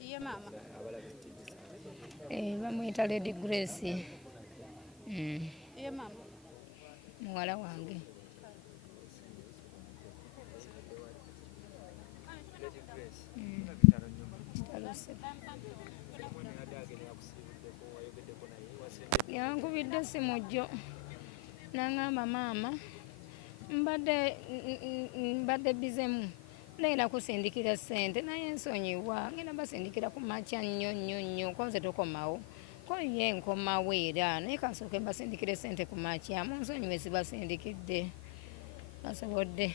Ye Maama. Bamuyita Lady Grace. Ye Maama. Muwala wange. Yankubidde essimu jjo n'aŋŋamba maama mbadde bizemu ndagenda kusindikira ssente naye nsonyiwa ngenda basindikira ku makya nnyo ko nze tokomawo ko ye nkomawo era naye kansooke mbasindikire ssente ku makya munsonyiwe sibasindikidde basobodde.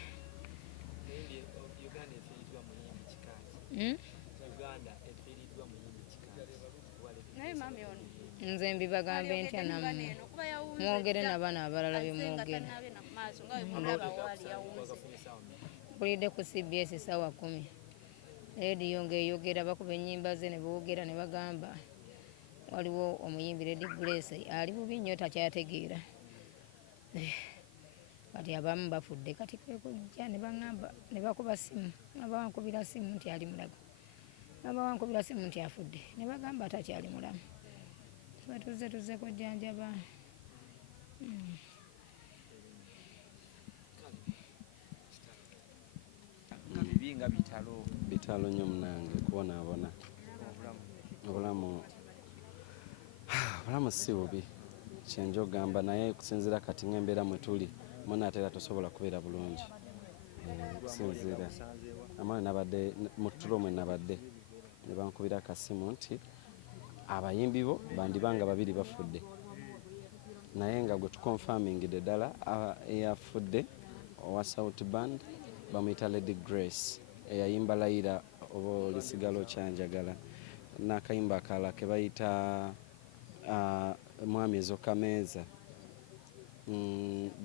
Naye maami ono nze mbibagambe ntya nammwe mwogere n'abaana abalala bye mwogera. Mpulidde ku CBS ssaawa 10 leediyo ng'eyogera bakuba ennyimba ze ne boogera ne bagamba waliwo omuyimbi Lady Grace ali bubi nnyo takyategeera kati abamu bafudde kati kwe kujja ne baŋŋamba ne bakuba ssimu abawankubira ssimu nti ali mulago abawankubira ssimu nti afudde ne bagamba takyali mulamu tuzze kujjanjaba. Bibinga bitalo nnyo munange kubonaabona obulamu si bubi kyenjogamba naye kusinziira kati ng'embeera mwe tuli munaatera tosobola kubeera bulungi kusinziira amaani nabadde mu tulo mwe nabadde ne bankubira akasimu nti abayimbi bo bandibanga babiri bafudde naye nga gwe tukonfamingidde ddala eyafudde owa South Band bamuyita Lady Grace eyayimba layira oba olisigala okyanjagala n'akayimba akalala ke bayita mwami ezokameeza.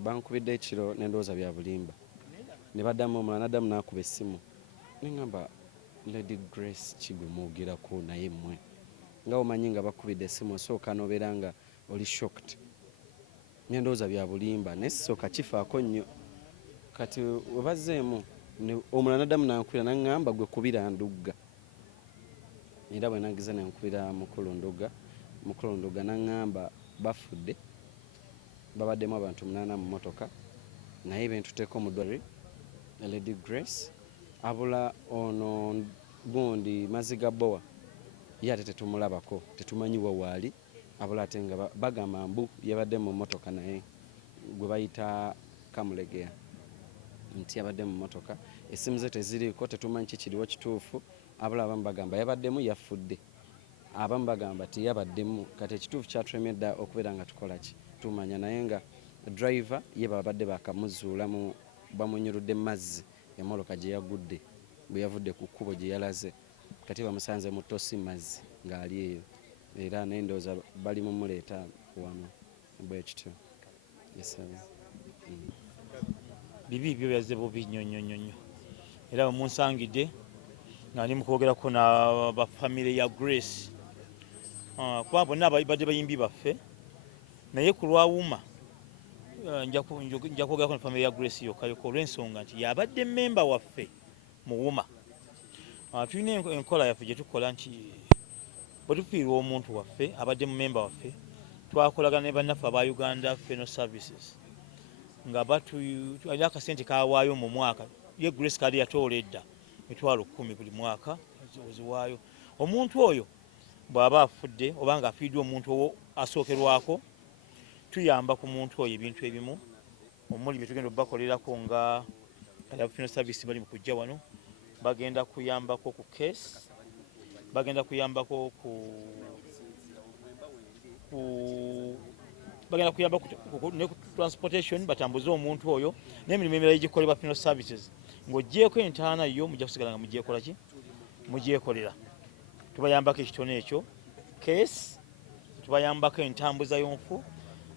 Bankubidde ekiro n'endowooza bya bulimba ne baddamu omulala n'addamu n'akuba essimu neŋŋamba Lady Grace kigwe mwogerako naye mmwe nga omanyi nga bakubidde essimu osooka n'obeera nga oli shocked n'endowooza bya bulimba naye sisooka kifaako nnyo kati webazzeemu omulala n'addamu n'ankubira n'aŋŋamba gwe kubira Nduga era bwe nagize nenkubira mukulu Nduga n'aŋŋamba bafudde babaddemu abantu 8 mu motoka naye bentuteeko mu ddwaliro Lady Grace abula ono gundi Maziga bowa ye ate tetumulabako tetumanyiwa waali abula ate nga bagamba mbu yabadde mu motoka naye gwe bayita kamulegeya nti yabadde mu motoka essimu ze teziriiko tetumanyi kikiriwo kituufu abula abamu bagamba yabaddemu yafudde abamu bagamba tiyabaddemu kati ekituufu kyatulemedde okubeera nga tukola ki tumanya naye nga driver ye babadde bakamuzuulamu bamunyurudde mu mazzi emmotoka gye yagudde bwe yavudde ku kkubo gye yalaze kati bamusanze mu ttosi mazzi ng'ali eyo era n'endowooza bali mumuleeta wano bwe kityo bibi byo byaze bubi nnyo era munsangidde nga ndi mukwogerako na family ya Grace kuba bonna badde bayimbi baffe naye ku lwawuma nja kwogerako na family ya Grace yokka olw'ensonga nti yabadde memba waffe muwuma. Tulina enkola yaffe gye tukola nti bwe tufiirwa omuntu waffe abadde mu memba waffe twakolagana ne bannaffe aba Uganda Funeral Services nga alina akasente kawaayo mu mwaka ye Grace kali yatoola edda $10,000 buli mwaka oziwaayo. Omuntu oyo bw'aba afudde oba nga afiiddwa omuntu asookerwako tuyamba ku muntu oyo ebintu ebimu omuli bye tugenda obakolerako nga Funeral Service bali mu kujja wano bagenda kuyambako ku case bagenda kuyambako bagenda kuyamba ne transportation batambuze omuntu oyo n'emirimu emirala egikolebwa Funeral Services ng'oggyeko entaana yo mujja kusigala nga mugyekola ki mugyekolera. Tubayambako ekitono ekyo case tubayambako entambuza y'onfu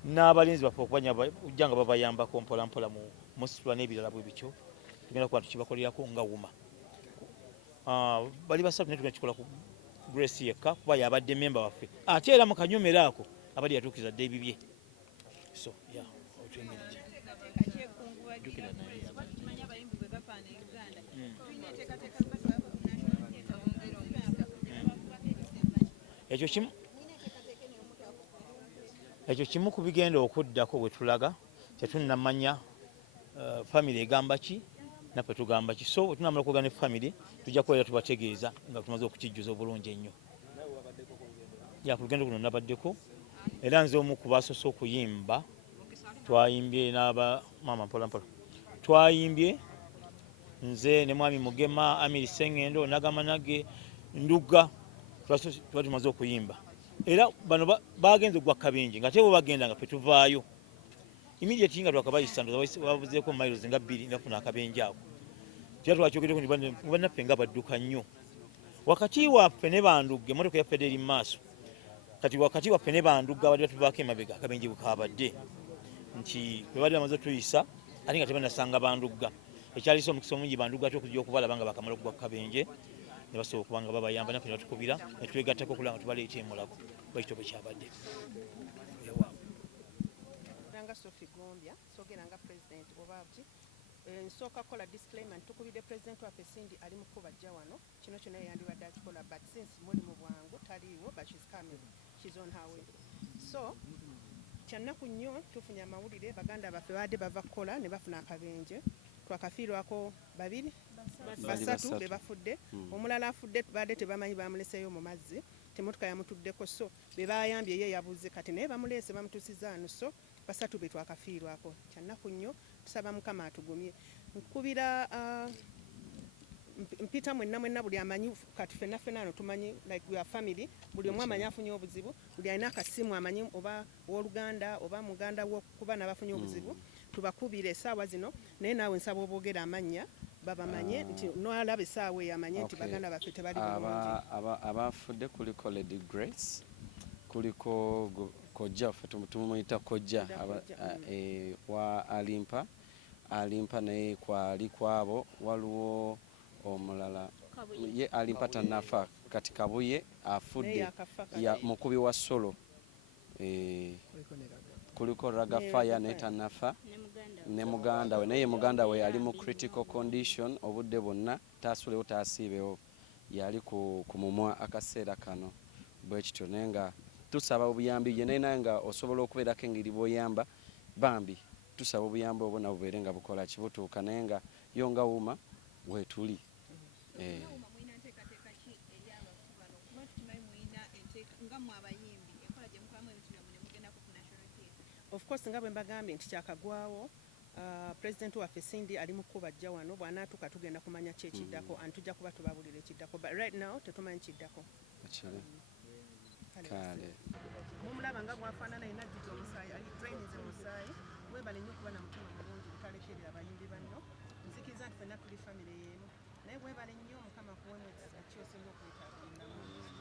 n'abalinzi baffe okujja nga babayambako mpolampola mu musitula n'ebirala bwe bityo tugenda kuba tukibakolerako nga wuma. Bali basatu naye tugenda kikola ku Grace yekka kuba yabadde memba waffe ate era mu kanyomero ako abali yatuukiriza dde ebibye so yeah ekyo kimu ku bigenda okuddako bwe tulaga tetunnamanya family egamba ki naffe tugamba ki, so tunamala okwogera ne family tujja kubeera tubategeeza nga tumaze okukijjuza obulungi ennyo. Ku lugendo kuno nabaddeko era nze omu ku basoose okuyimba twayimbye n'aba maama mpolampola twayimbye nze ne mwami Mugema, Amiri Sengendo, Nagamanage, Nduga tuba tumaze okuyimba era bano bagenze gwa kabingi nga tebo bagenda nga petuvaayo immediate nga twakabayisa babuzeeko miles nga 2 nafuna akabenje ako kya twakyogereko bannaffe nga badduka nnyo wakati waffe ne Banduga emmotoka yaffe eri mu maaso kati wakati waffe ne Banduga badde batuvaako emabega akabenje bwe kabadde nti bwe badde bamaze tuyisa ate nga tebanasanga Banduga ekyalisa omukisa omungi Banduga ate okujja okubalaba nga bakamala okugwa kabenje ne basobola okuba nga babayamba naffe ne batukubira ne twegattako okulaba nga tubaleeta emulago bakito bwe kyabadde. Sophie Gombya sogera nga president obabji nsooka kola disclaimer ntukubidde president waffe Cindy ali mu kubajja wano kino kyonna yandibadde akikola but since muli mu bwangu taliiwo but she's coming, she's on her way. So kyannaku nnyo tufunye amawulire baganda baffe baadde bava kukola ne bafuna akabenje twakafiirwako 2 basatu be bafudde omulala afudde baadde tebamanyi bamuleseeyo mu mazzi temotoka yamutuddeko so be bayambye ye yabuze kati naye bamuleese bamutusiza ano so basatu be twakafiirwako kyannaku nnyo tusaba mukama atugumye nkubira mpita mwenna buli amanyi kati ffenna ano tumanyi like we are family buli omu amanyi afunye obuzibu buli alina akasimu amanyi oba w'oluganda oba muganda w'okuba n'abafunye obuzibu tubakubire essaawa zino naye naawe nsaba oboogera amannya babamanye nti n'alaba essaawa eyo amanye nti baganda baffe tebali bulungi. Abafudde kuliko Lady Grace kuliko kojja ffe tumuyita kojja wa alimpa naye kwali kwabo waliwo omulala ye alimpa tanafa kati kabuye afudde ya mukubi wa solo kuliko ragafaya naye tanafa ne muganda we naye muganda we ali mu critical condition obudde bonna taasulewo taasiibewo yali ku mumwa akaseera kano bwe kityo naye nga tusaba obuyambi ye naye nga osobola okubeerako engeri bw'oyamba bambi tusaba obuyambi obwo nabo bubeere nga bukola kibutuuka naye nga yo nga wuuma weetuli. Of course nga bwe mbagambye nti kyakagwawo president waffe Cindy ali mu kubajja wano bw'anaatuka tugenda kumanya ki ekiddako and tujja kuba tubabulira ekiddako but right now tetumanyi kiddako. Kale mumulaba nga bwafaanana ina jjiti omusaayi ali drainize musaayi webale nnyo okuba na mutima mulungi butalekerera abayimbi banno nzikiriza nti ffenna tuli famire y'emu naye webale nnyo mukama kuwemu ekyosinga okwetaaga